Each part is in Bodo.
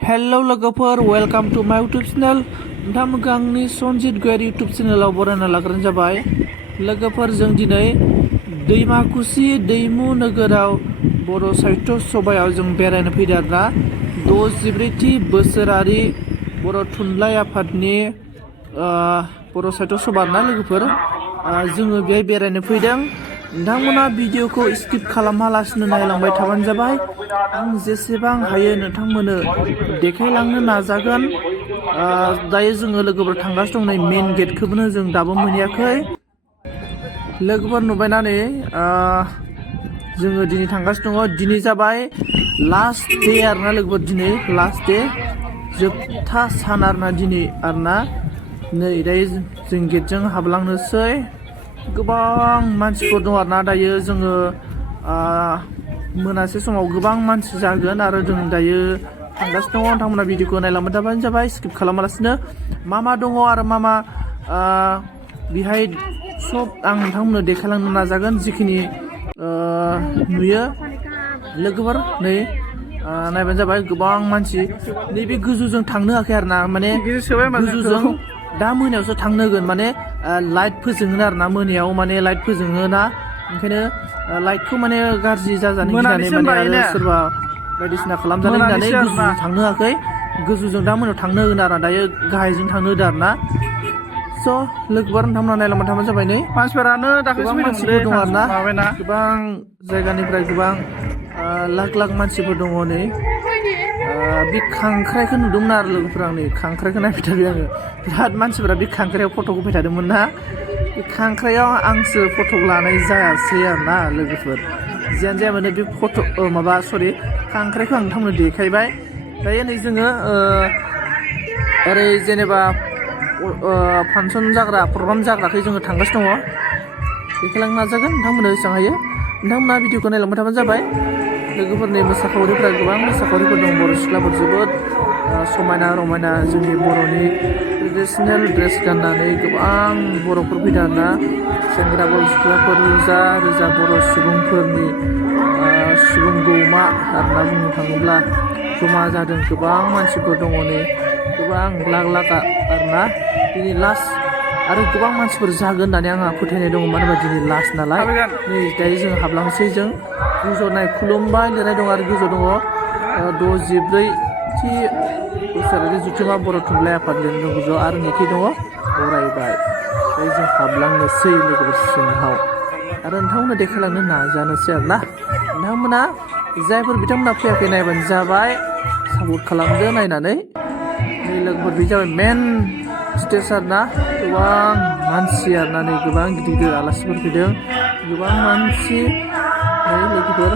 Hello लोगोफोर वेलकाम टू माय यूट्यूब चैनल नोंथांमोनखौ आंनि सनजित गयारि यूट्यूब चैनलाव बरायना लाग्रोनाय जाबाय। लोगोफोर जों दिनै दैमाकुसि दैमु नोगोराव बर' साहित्य सभायाव जों बेरायनो फैदों आरोना 64थि बोसोरारि बर' थुनलाइ आफादनि बर' साहित्य सभा ना लोगोफोर जोङो बेहाय बेरायनो फैदों। नोंथांमोना भिडिअखौ स्किप खालामालासिनो नायलांबाय थाबानो जाबाय। आं जेसेबां हायो नोंथांमोननो देखायलांनो नाजागोन। दायो जोङो लोगोफोर थांगासिनो दं नै मेन गेटखौबो जों दाबो मोनहैयाखै। लोगोफोर नुबायना नै जोङो दिनै थांगासिनो दङ। दिनै जाबाय लास्ट डे आरोना लोगोफोर, दिनै लास्ट डे जोबथा सान आरोना दिनै आरोना। नै दायो जों गेटजों हाबलांनोसै। गोबां मानसिफोर दं आरोना दायो जोङो मोनासे समाव गोबां मानसि जागोन आरो जों दायो थांगासिनो दङ। नोंथांमोना भिडिअखौ नायलांबाय थाबानो जाबाय स्किप खालामालासिनो। मा दङ आरो मा बेहाय सब आं नोंथांमोननो देखायलांनो नाजागोन जिखिनि नुयो। लोगोफोर नै नायबानो जाबाय गोबां मानसि नैबे गोजौजों थांनो होआखै आरोना, माने गोजौजों दा मोनायावसो थांनो होगोन। माने लाइट फोजोङो आरोना मोनायाव, माने लाइट फोजोङो ना, ओंखायनो लाइटखौ माने गाज्रि जाजानो गिनानै माने आरो सोरबा बायदिसिना खालामजानो गिनानै गोजौजों थांनो होआखै। गोजौजों दा मोनायाव थांनो होगोन आरो दायो गाहायजों थांनो होदो आरोना। स' लोगोफोर नोंथांमोना नायलांबाय थाबानो जाबाय। नै मानसिफोरानो गोबां मानसिफोर दङ आरोना, गोबां जायगानिफ्राय गोबां लाख मानसिफोर दङ। नै बे खांख्राइखौ नुदोंमोन आरो लोगोफोर, आं नै खांख्राइखौ नायबाय थादों आङो। बिराद मानसिफोरा बे खांख्राइयाव फट' होबाय थादोंमोन ना। बे खांख्राइयाव आंसो फट' लानाय जायासै आरोना लोगोफोर। जियानो जाया मानो बे फट' खांख्राइखौ आं नोंथांमोननो देखायबाय। दायो नै जोङो ओरै जेनेबा फांसन जाग्रा प्रग्राम जाग्राखै जोङो थांगासिनो दङ। देखायलांनो नाजागोन नोंथांमोननो जेसेबां हायो। नोंथांमोना भिडिअखौ नायलांबाय थाबानो जाबाय। लोगोफोरनि मोसाखावरिफ्रा गोबां मोसाखावरिफोर दं, बर' सिख्लाफोर जोबोद समायना रमायना जोंनि बर'नि ट्रेडिसनेल ड्रेस गाननानै गोबां बर'फोर फैदों आरोना। सेंग्रा बर' सिख्लाफोर रोजा बर' सुबुंफोरनि सुबुंगौमा आरोना बुंनो थाङोब्ला जमा जादों। गोबां मानसिफोर दङ, नै गोबां लाख आरोना। दिनै लास्ट आरो गोबां मानसिफोर जागोन होननानै आंहा फोथायनाय दङ, मानो होनबा दिनै लास्ट नालाय। नै दायो जों हाबलांसै। जों गोजौआव खुलुमबाय लिरनाय दङ आरो गोजौआव दङ 64थि बोसोरारि जथुम्मा बर' थुनलाइ आफाद लिरनाय दं गोजौआव, आरो नैथि दङ बरायबाय। दायो जों हाबलांनोसै लोगोफोर सिङाव आरो नोंथांमोननो देखायलांनो नाजानोसै आरोना। नोंथांमोना जायफोर बिथांमोना फैयाखै नायबानो जाबाय, सापर्ट खालामदो नायनानै। नै लोगोफोर बे जाबाय मेन स्टेज आरोना। गोबां मानसि आरोना, नै गोबां गिदिर आलासिफोर फैदों, गोबां मानसि। नै लोगोफोर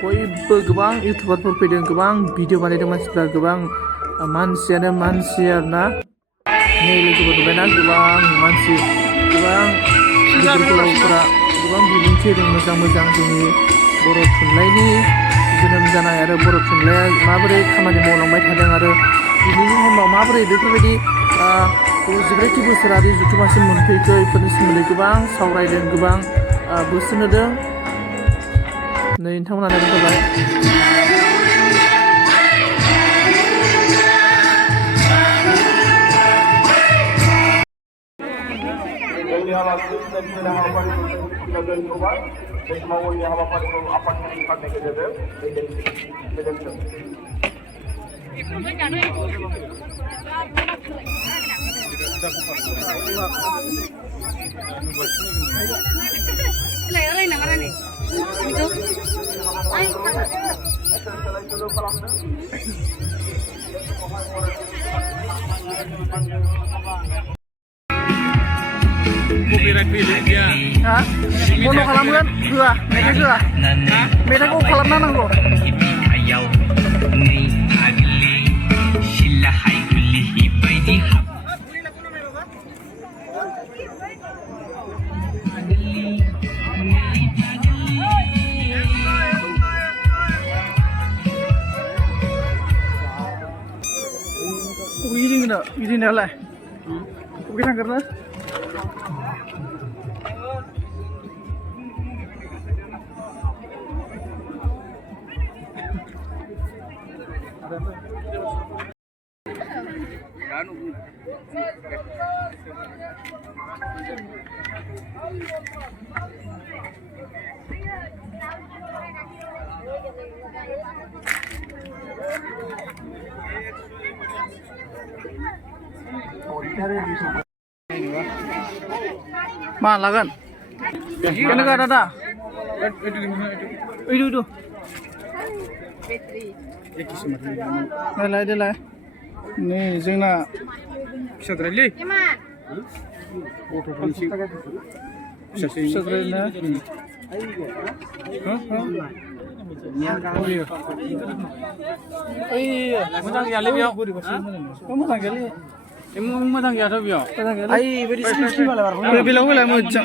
बयबो गोबां इउटुबारफोर फैदों, गोबां भिडिअ बानायदों मानसिफ्रा, गोबां मानसियानो मानसि आरोना। नै लोगोफोर नुबायना गोबां मानसि, गोबां गिदिर गोलावफोरा गोबां बिबुंथि होदों मोजां जोंनि बर' थुनलाइनि जोनोम जानाय आरो बर' थुनलाइया माबोरै खामानि मावलांबाय थादों आरो दिनैनि समाव माबोरै बेफोरबायदि 64थि बोसोरारि जथुम्मासिम मोनफैखो, बेफोरनि सोमोन्दै गोबां सावरायदों, गोबां बोसोन होदों। नै नोंथांमोना नायबानो जाबाय। Copyright file dia. Bond' खालामगोन होआ, मेथाइ होआ, मेथाइखौ खालामना नांगौ। गिदिंनायालाय बबे थांगोरनो? मा लागोन केनेका दादा इदु देलाय नै जोंना फिसाद्रायलै फिसाद्रायना मोजां गैयालै बेयाव मोजां गैयालै मोजां गैयाथ' बेयाव बेलाव बेलाय मोजां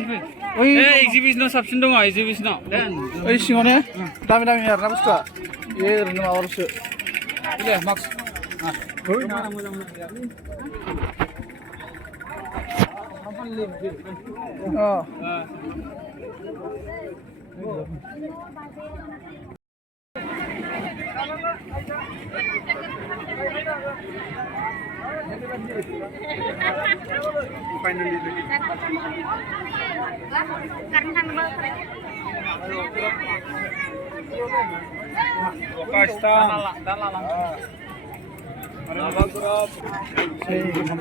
एक्जिबिसनाव साबसिन दङ एक्जिबिसनाव ओइ सिङाव ने दामि दामि आरोना बुस्थुआ बे ओरैनो माबाल'सो दे मार्क्स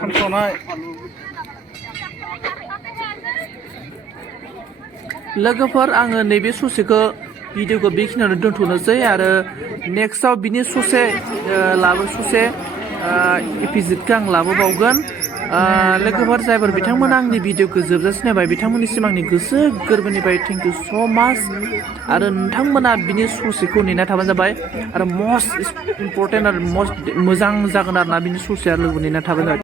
खामथ'नाय लोगोफोर आङो नैबे ससेखौ भिडिअखौ बेखिनियावनो दोनथ'नोसै आरो नेक्स्टआव बिनि ससे एपिसडखौ आं लाबोबावगोन लोगोफोर जायफोर बिथांमोना आंनि भिडिअखौ जोबजासिम नायबाय बिथांमोननिसिम आंनि गोसो गोरबोनिफ्राय थेंक इउ स' माच आरो नोंथांमोना बिनि ससेखौ नेना थाबानो जाबाय आरो मस्ट इम्परटेन्ट आरो मस्ट मोजां जागोन आरोना बिनि ससेया लोगो नेना थाबानो जाबाय